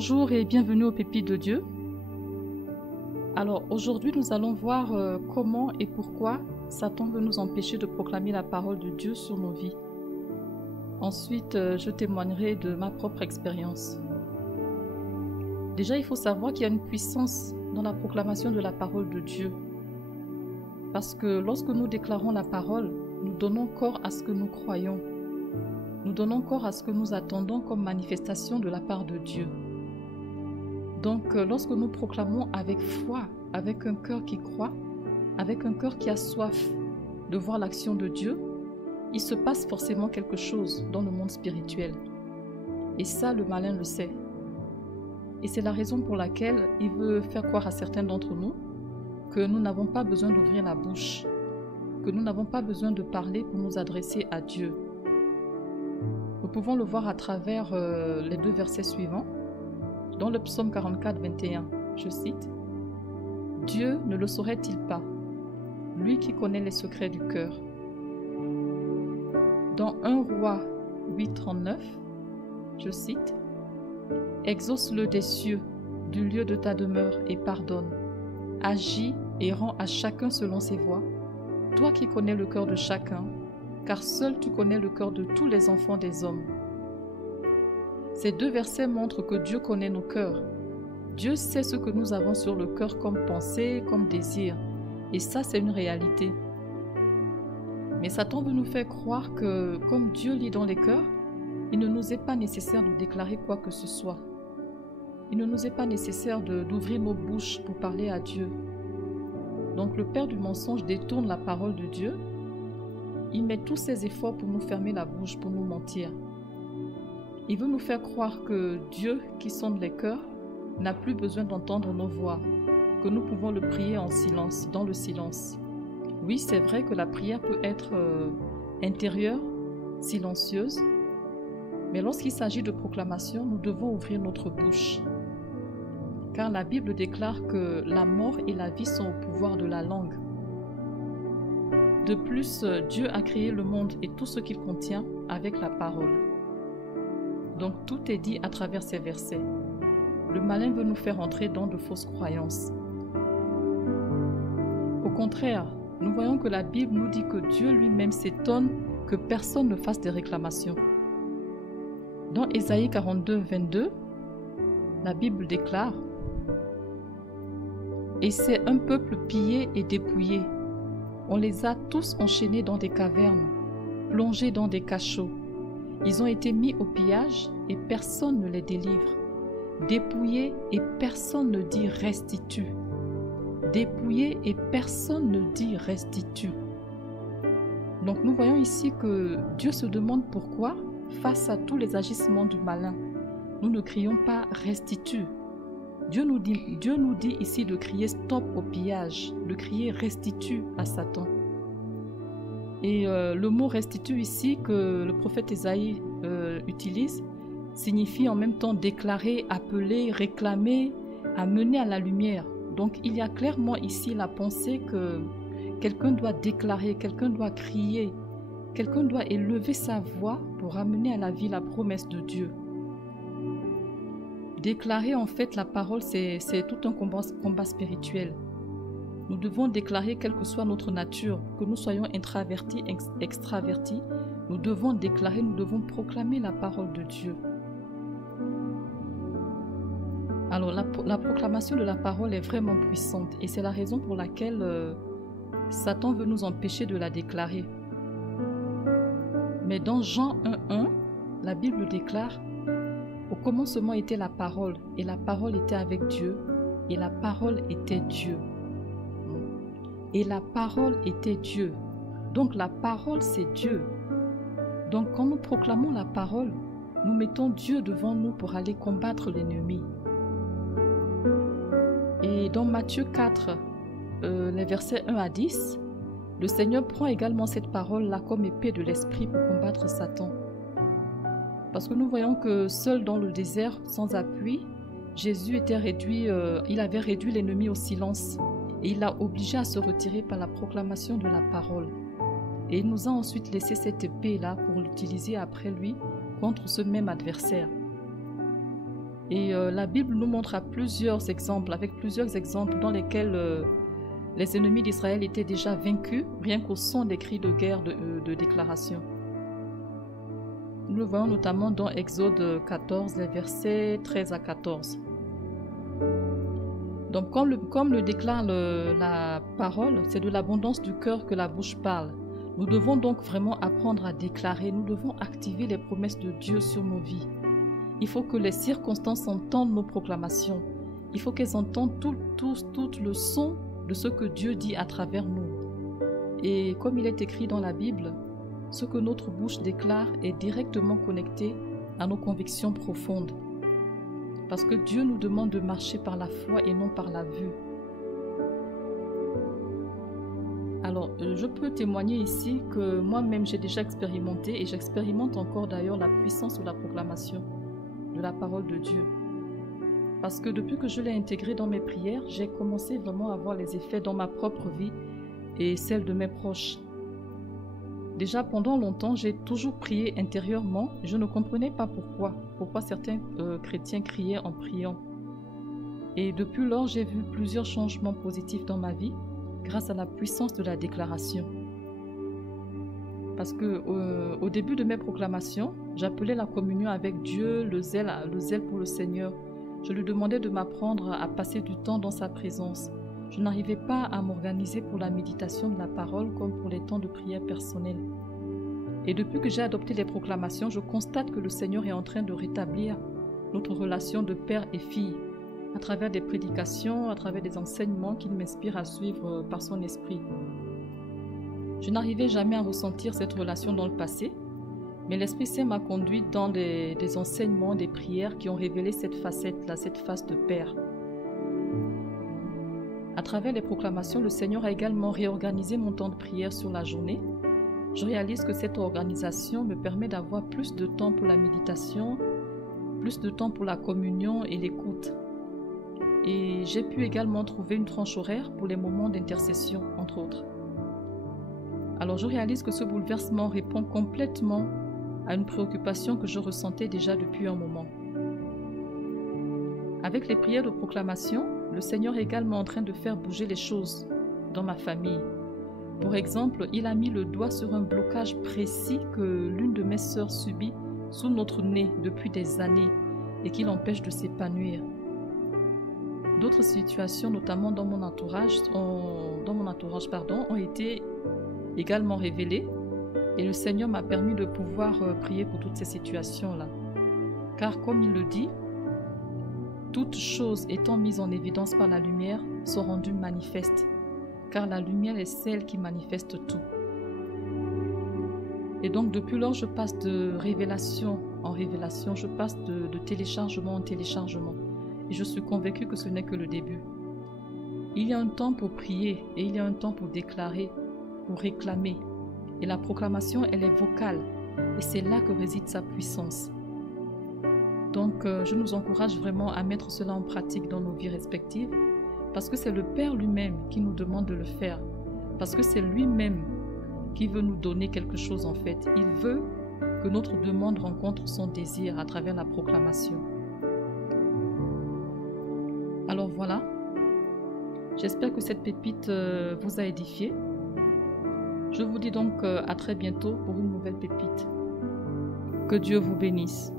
Bonjour et bienvenue aux Pépites de Dieu. Alors aujourd'hui nous allons voir comment et pourquoi Satan veut nous empêcher de proclamer la parole de Dieu sur nos vies. Ensuite je témoignerai de ma propre expérience. Déjà il faut savoir qu'il y a une puissance dans la proclamation de la parole de Dieu. Parce que lorsque nous déclarons la parole, nous donnons corps à ce que nous croyons. Nous donnons corps à ce que nous attendons comme manifestation de la part de Dieu. Donc, lorsque nous proclamons avec foi, avec un cœur qui croit, avec un cœur qui a soif de voir l'action de Dieu, il se passe forcément quelque chose dans le monde spirituel. Et ça, le malin le sait. Et c'est la raison pour laquelle il veut faire croire à certains d'entre nous que nous n'avons pas besoin d'ouvrir la bouche, que nous n'avons pas besoin de parler pour nous adresser à Dieu. Nous pouvons le voir à travers les deux versets suivants. Dans le psaume 44, 21, je cite « Dieu ne le saurait-il pas, lui qui connaît les secrets du cœur ?» Dans 1 Roi 8, 39, je cite « Exauce-le des cieux, du lieu de ta demeure, et pardonne. Agis et rends à chacun selon ses voies, toi qui connais le cœur de chacun, car seul tu connais le cœur de tous les enfants des hommes. » Ces deux versets montrent que Dieu connaît nos cœurs. Dieu sait ce que nous avons sur le cœur comme pensée, comme désir. Et ça, c'est une réalité. Mais Satan veut nous faire croire que, comme Dieu lit dans les cœurs, il ne nous est pas nécessaire de déclarer quoi que ce soit. Il ne nous est pas nécessaire d'ouvrir nos bouches pour parler à Dieu. Donc le père du mensonge détourne la parole de Dieu. Il met tous ses efforts pour nous fermer la bouche, pour nous mentir. Il veut nous faire croire que Dieu, qui sonde les cœurs, n'a plus besoin d'entendre nos voix, que nous pouvons le prier en silence, dans le silence. Oui, c'est vrai que la prière peut être intérieure, silencieuse, mais lorsqu'il s'agit de proclamation, nous devons ouvrir notre bouche. Car la Bible déclare que la mort et la vie sont au pouvoir de la langue. De plus, Dieu a créé le monde et tout ce qu'il contient avec la parole. Donc tout est dit à travers ces versets. Le malin veut nous faire entrer dans de fausses croyances. Au contraire, nous voyons que la Bible nous dit que Dieu lui-même s'étonne que personne ne fasse des réclamations. Dans Ésaïe 42, 22, la Bible déclare « Et c'est un peuple pillé et dépouillé. On les a tous enchaînés dans des cavernes, plongés dans des cachots. Ils ont été mis au pillage et personne ne les délivre. Dépouillés et personne ne dit restitue. Dépouillés et personne ne dit restitue. » Donc nous voyons ici que Dieu se demande pourquoi, face à tous les agissements du malin, nous ne crions pas restitue. Dieu nous dit ici de crier stop au pillage, de crier restitue à Satan. Et le mot restitue ici que le prophète Ésaïe utilise signifie en même temps déclarer, appeler, réclamer, amener à la lumière. Donc il y a clairement ici la pensée que quelqu'un doit déclarer, quelqu'un doit crier, quelqu'un doit élever sa voix pour amener à la vie la promesse de Dieu. Déclarer en fait la parole, c'est tout un combat spirituel. Nous devons déclarer quelle que soit notre nature, que nous soyons introvertis, extravertis, nous devons déclarer, nous devons proclamer la parole de Dieu. Alors la proclamation de la parole est vraiment puissante et c'est la raison pour laquelle Satan veut nous empêcher de la déclarer. Mais dans Jean 1,1, la Bible déclare « Au commencement était la parole, et la parole était avec Dieu, et la parole était Dieu. » Et la parole était Dieu. Donc la parole, c'est Dieu. Donc quand nous proclamons la parole, nous mettons Dieu devant nous pour aller combattre l'ennemi. Et dans Matthieu 4, les versets 1 à 10, le Seigneur prend également cette parole-là comme épée de l'esprit pour combattre Satan. Parce que nous voyons que seul dans le désert, sans appui, Jésus était réduit, il avait réduit l'ennemi au silence. Et il l'a obligé à se retirer par la proclamation de la parole. Et il nous a ensuite laissé cette épée-là pour l'utiliser après lui contre ce même adversaire. Et la Bible nous montre avec plusieurs exemples dans lesquels les ennemis d'Israël étaient déjà vaincus, rien qu'au son des cris de guerre de déclaration. Nous le voyons notamment dans Exode 14, les versets 13 à 14. Donc, comme le déclare la parole, c'est de l'abondance du cœur que la bouche parle. Nous devons donc vraiment apprendre à déclarer, nous devons activer les promesses de Dieu sur nos vies. Il faut que les circonstances entendent nos proclamations. Il faut qu'elles entendent tout le son de ce que Dieu dit à travers nous. Et comme il est écrit dans la Bible, ce que notre bouche déclare est directement connecté à nos convictions profondes. Parce que Dieu nous demande de marcher par la foi et non par la vue. Alors, je peux témoigner ici que moi-même j'ai déjà expérimenté et j'expérimente encore d'ailleurs la puissance de la proclamation de la parole de Dieu. Parce que depuis que je l'ai intégré dans mes prières, j'ai commencé vraiment à voir les effets dans ma propre vie et celle de mes proches. Déjà pendant longtemps, j'ai toujours prié intérieurement. Je ne comprenais pas pourquoi certains chrétiens criaient en priant. Et depuis lors, j'ai vu plusieurs changements positifs dans ma vie grâce à la puissance de la déclaration. Parce que au début de mes proclamations, j'appelais la communion avec Dieu, le zèle pour le Seigneur. Je lui demandais de m'apprendre à passer du temps dans sa présence. Je n'arrivais pas à m'organiser pour la méditation de la parole comme pour les temps de prière personnelle. Et depuis que j'ai adopté les proclamations, je constate que le Seigneur est en train de rétablir notre relation de père et fille à travers des prédications, à travers des enseignements qu'il m'inspire à suivre par son esprit. Je n'arrivais jamais à ressentir cette relation dans le passé, mais l'Esprit Saint m'a conduite dans des enseignements, des prières qui ont révélé cette facette-là, cette face de père. À travers les proclamations, le Seigneur a également réorganisé mon temps de prière sur la journée. Je réalise que cette organisation me permet d'avoir plus de temps pour la méditation, plus de temps pour la communion et l'écoute. Et j'ai pu également trouver une tranche horaire pour les moments d'intercession, entre autres. Alors je réalise que ce bouleversement répond complètement à une préoccupation que je ressentais déjà depuis un moment. Avec les prières de proclamation, le Seigneur est également en train de faire bouger les choses dans ma famille. Pour exemple, il a mis le doigt sur un blocage précis que l'une de mes sœurs subit sous notre nez depuis des années et qui l'empêche de s'épanouir. D'autres situations, notamment dans mon entourage, ont été également révélées et le Seigneur m'a permis de pouvoir prier pour toutes ces situations-là. Car comme il le dit, toutes choses étant mises en évidence par la lumière sont rendues manifestes, car la lumière est celle qui manifeste tout. Et donc depuis lors, je passe de révélation en révélation, je passe de téléchargement en téléchargement. Et je suis convaincue que ce n'est que le début. Il y a un temps pour prier et il y a un temps pour déclarer, pour réclamer. Et la proclamation, elle est vocale. Et c'est là que réside sa puissance. Donc, je nous encourage vraiment à mettre cela en pratique dans nos vies respectives. Parce que c'est le Père lui-même qui nous demande de le faire. Parce que c'est lui-même qui veut nous donner quelque chose en fait. Il veut que notre demande rencontre son désir à travers la proclamation. Alors voilà, j'espère que cette pépite vous a édifié. Je vous dis donc à très bientôt pour une nouvelle pépite. Que Dieu vous bénisse.